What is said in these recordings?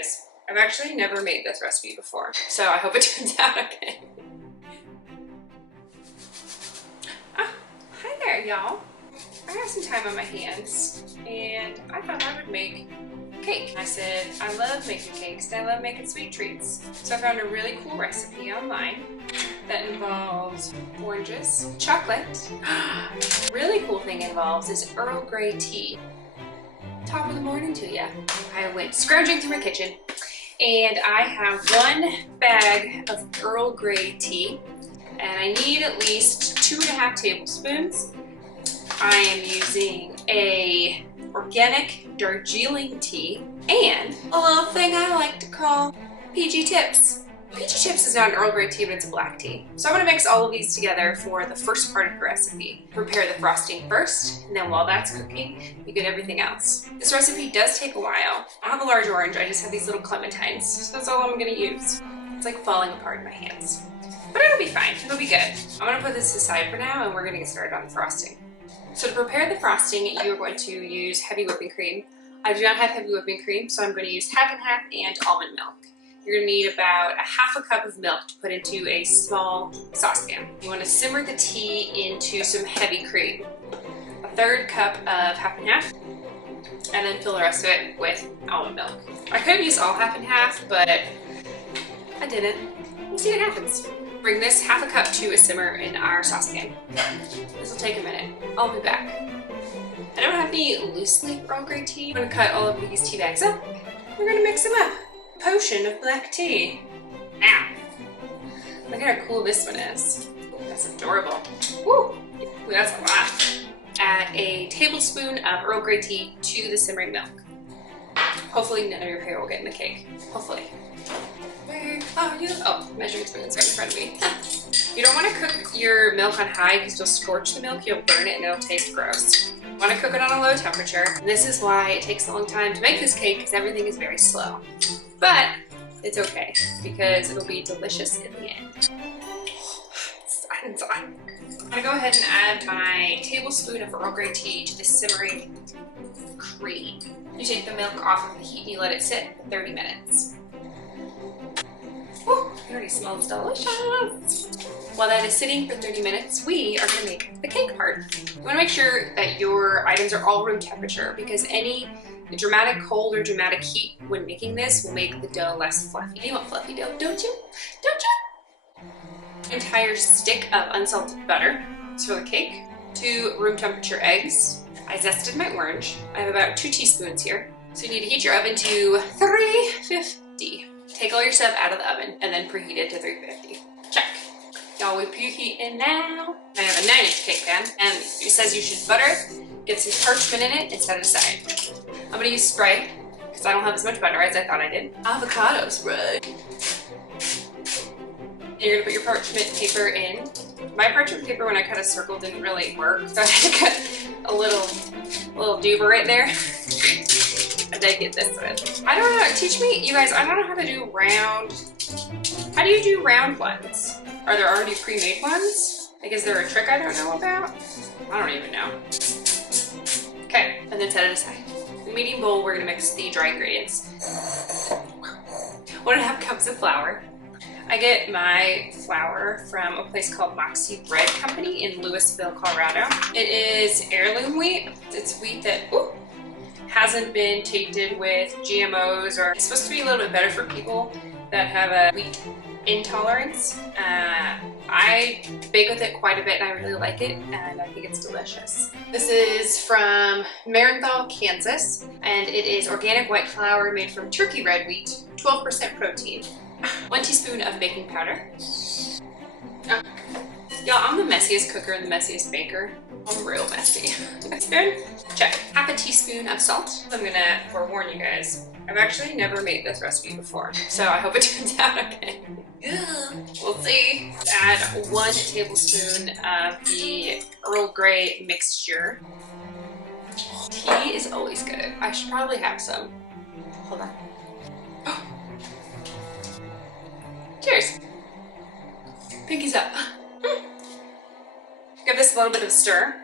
guys, I've actually never made this recipe before, so I hope it turns out okay. Oh, hi there, y'all. I have some time on my hands, and I thought I would make cake. I said, I love making cakes and I love making sweet treats. So I found a really cool recipe online that involves oranges, chocolate. Really cool thing involves is Earl Grey tea. Top of the morning to ya. I went scrounging through my kitchen and I have one bag of Earl Grey tea and I need at least 2.5 tablespoons. I am using a organic Darjeeling tea and a little thing I like to call PG Tips. PG Tips is not an Earl Grey tea, but it's a black tea. So I'm gonna mix all of these together for the first part of the recipe. Prepare the frosting first, and then while that's cooking, you get everything else. This recipe does take a while. I don't have a large orange, I just have these little clementines. So that's all I'm gonna use. It's like falling apart in my hands. But it'll be fine, it'll be good. I'm gonna put this aside for now, and we're gonna get started on the frosting. So to prepare the frosting, you are going to use heavy whipping cream. I do not have heavy whipping cream, so I'm going to use half and half and almond milk. You're going to need about 1/2 cup of milk to put into a small saucepan. You want to simmer the tea into some heavy cream. 1/3 cup of half and half, and then fill the rest of it with almond milk. I could have used all half and half, but I didn't. We'll see what happens. Bring this 1/2 cup to a simmer in our saucepan. This will take a minute. I'll be back. I don't have any loose leaf Earl Grey tea. I'm gonna cut all of these tea bags up. We're gonna mix them up. Potion of black tea. Now, look at how cool this one is. That's adorable. Woo! Ooh, that's a lot. Add a tablespoon of Earl Grey tea to the simmering milk. Hopefully none of your hair will get in the cake. Hopefully. Where are you? Oh, measuring spoon is right in front of me. You don't want to cook your milk on high because you'll scorch the milk, you'll burn it, and it'll taste gross. You want to cook it on a low temperature. This is why it takes a long time to make this cake because everything is very slow. But it's okay because it'll be delicious in the end. I'm gonna go ahead and add my tablespoon of Earl Grey tea to the simmering cream. You take the milk off of the heat and you let it sit for 30 minutes. Woo, it already smells delicious. While that is sitting for 30 minutes, we are gonna make the cake part. You wanna make sure that your items are all room temperature because any dramatic cold or dramatic heat when making this will make the dough less fluffy. You want fluffy dough, don't you? Don't you? An entire stick of unsalted butter for the cake. 2 room temperature eggs. I zested my orange. I have about 2 teaspoons here. So you need to heat your oven to 350. Take all your stuff out of the oven and then preheat it to 350. Check. Y'all whip your heat in now. I have a 9-inch cake pan and it says you should butter it, get some parchment in it, and set it aside. I'm gonna use spray because I don't have as much butter as I thought I did. Avocado spray. And you're gonna put your parchment paper in. My parchment paper when I cut a circle didn't really work, so I had to cut a little doober right there. I did get this one. I don't know, teach me, you guys, I don't know how to do round. How do you do round ones? Are there already pre-made ones? Like, is there a trick I don't know about? I don't even know. Okay, and then set it aside. In the medium bowl, we're gonna mix the dry ingredients. 1.5 cups of flour. I get my flour from a place called Moxie Bread Company in Louisville, Colorado. It is heirloom wheat. It's wheat that hasn't been tainted with GMOs, or it's supposed to be a little bit better for people that have a wheat intolerance. I bake with it quite a bit and I really like it and I think it's delicious. This is from Marenthal, Kansas, and it is organic white flour made from turkey red wheat, 12% protein. 1 teaspoon of baking powder. Y'all, I'm the messiest cooker and the messiest baker. I'm real messy. Spoon? Check. 1/2 teaspoon of salt. I'm gonna forewarn you guys, I've actually never made this recipe before, so I hope it turns out okay. We'll see. Add 1 tablespoon of the Earl Grey mixture. Tea is always good. I should probably have some. Hold on. Oh. Cheers. Pinkies up. Give this a little bit of a stir.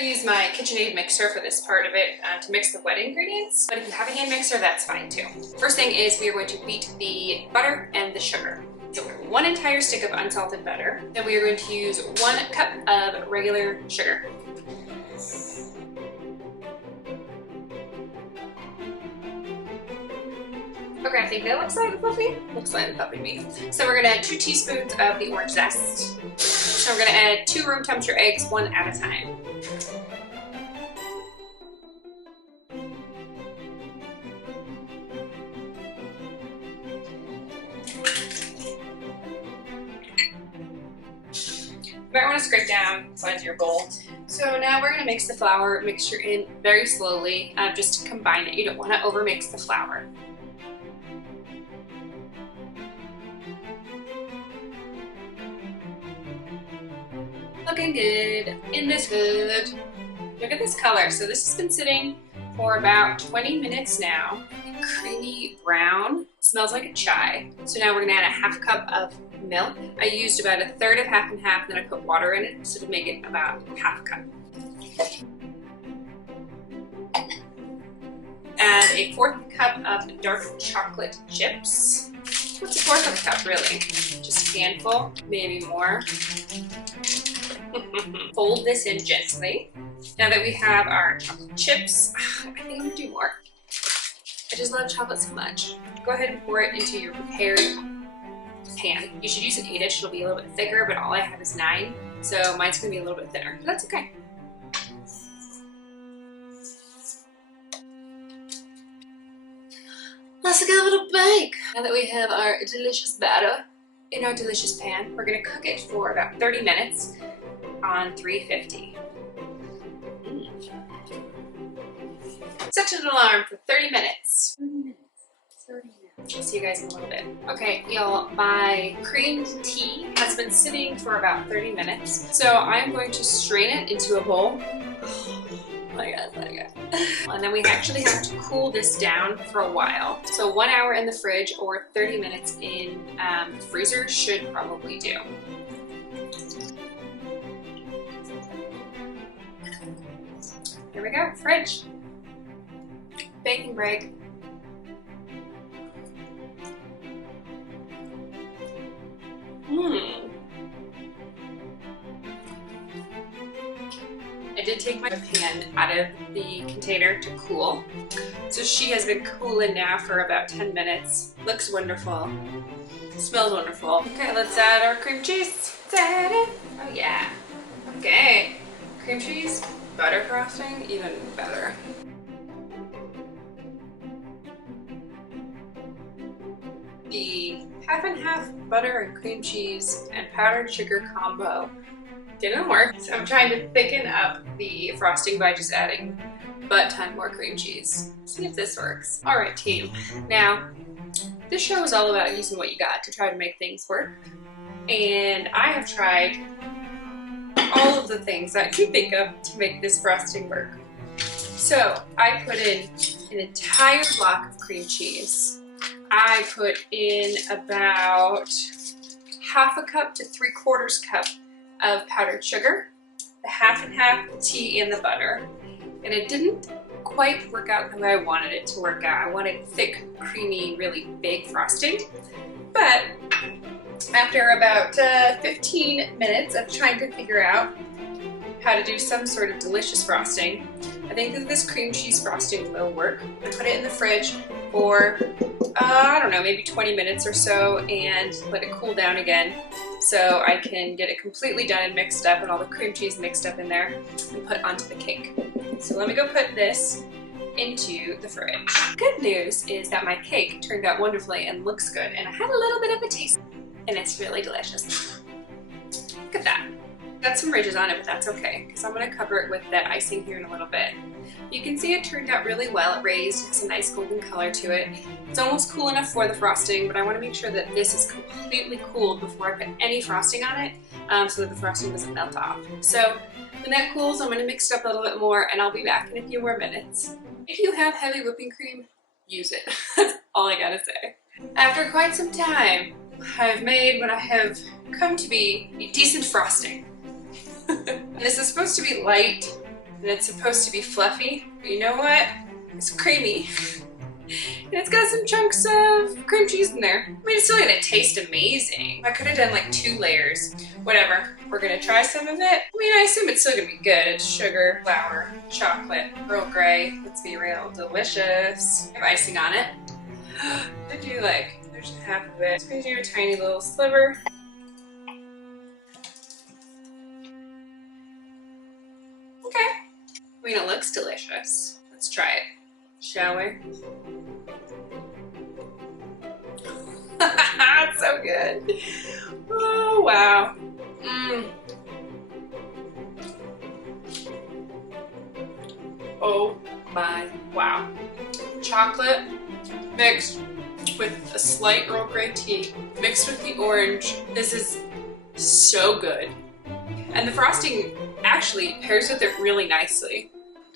I use my KitchenAid mixer for this part of it to mix the wet ingredients, but if you have a hand mixer, that's fine too. First thing is we are going to beat the butter and the sugar. So 1 entire stick of unsalted butter. Then we are going to use 1 cup of regular sugar. Okay, I think that looks like fluffy. Looks like fluffy to me. So we're gonna add 2 teaspoons of the orange zest. So we're gonna add 2 room temperature eggs, 1 at a time. You might want to scrape down the sides of your bowl. So now we're going to mix the flour mixture in very slowly, just to combine it. You don't want to overmix the flour. Looking good. In this good. Look at this color. So this has been sitting for about 20 minutes now. Creamy brown. Smells like a chai. So now we're going to add a 1/2 cup of milk. I used about 1/3 of half and half, then I put water in it, so to make it about 1/2 cup. Add a 1/4 cup of dark chocolate chips. What's a 1/4 of a cup, really? Just a handful, maybe more. Fold this in gently. Now that we have our chocolate chips, I think I'm gonna do more. I just love chocolate so much. Go ahead and pour it into your prepared pan. You should use an 8-inch, it'll be a little bit thicker, but all I have is 9, so mine's gonna be a little bit thinner, but that's okay. Let's give it a bake. Now that we have our delicious batter in our delicious pan, we're gonna cook it for about 30 minutes on 350. Set an alarm for 30 minutes. 30 minutes. 30 minutes. I'll see you guys in a little bit. Okay, y'all, my creamed tea has been sitting for about 30 minutes. So I'm going to strain it into a bowl. Oh my god, oh my god. And then we actually have to cool this down for a while. So 1 hour in the fridge or 30 minutes in the freezer should probably do. Here we go, fridge. Baking break. I did take my pan out of the container to cool. So she has been cooling now for about 10 minutes. Looks wonderful. Smells wonderful. Okay, let's add our cream cheese. Let's add it. Oh yeah. Okay. Cream cheese, butter frosting, even better. The half and half butter and cream cheese and powdered sugar combo didn't work. So I'm trying to thicken up the frosting by just adding a butt ton more cream cheese. See if this works. All right, team. Now, this show is all about using what you got to try to make things work. And I have tried all of the things I can think of to make this frosting work. So I put in an entire block of cream cheese. I put in about 1/2 cup to 3/4 cup of powdered sugar, the half and half tea and the butter. And it didn't quite work out the way I wanted it to work out. I wanted thick, creamy, really big frosting. But after about 15 minutes of trying to figure out how to do some sort of delicious frosting, I think that this cream cheese frosting will work. I put it in the fridge for, I don't know, maybe 20 minutes or so and let it cool down again so I can get it completely done and mixed up and all the cream cheese mixed up in there and put onto the cake. So let me go put this into the fridge. Good news is that my cake turned out wonderfully and looks good, and I had a little bit of a taste and it's really delicious. Look at that. Got some ridges on it, but that's okay because I'm going to cover it with that icing here in a little bit. You can see it turned out really well. It raised, has a nice golden color to it. It's almost cool enough for the frosting, but I want to make sure that this is completely cooled before I put any frosting on it so that the frosting doesn't melt off. So when that cools, I'm going to mix it up a little bit more and I'll be back in a few more minutes. If you have heavy whipping cream, use it. That's all I gotta say. After quite some time, I've made what I have come to be a decent frosting. This is supposed to be light And it's supposed to be fluffy, but you know what? It's creamy. And it's got some chunks of cream cheese in there. I mean, it's still gonna taste amazing. I could have done like 2 layers. Whatever. We're gonna try some of it. I mean, I assume it's still gonna be good. It's sugar, flour, chocolate, Earl Grey. Let's be real, delicious. I have icing on it. I do like, there's half of it. Just gonna do a tiny little sliver. Okay. I mean, it looks delicious. Let's try it, shall we? It's so good. Oh, wow. Oh my, wow. Chocolate mixed with a slight Earl Grey tea, mixed with the orange. This is so good. And the frosting actually pairs with it really nicely.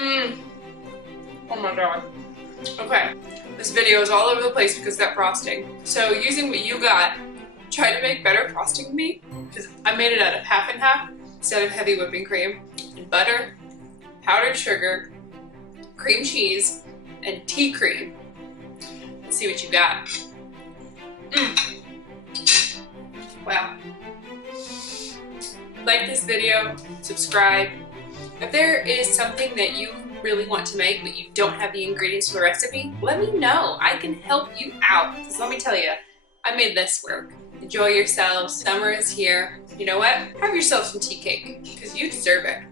Oh my god. Okay, this video is all over the place because of that frosting. So using what you got, try to make better frosting than me, because I made it out of half and half instead of heavy whipping cream, and butter, powdered sugar, cream cheese, and tea cream. Let's see what you got. Wow. Like this video, subscribe. If there is something that you really want to make but you don't have the ingredients for the recipe, let me know. I can help you out. Because let me tell you, I made this work. Enjoy yourselves. Summer is here. You know what? Have yourself some tea cake because you deserve it.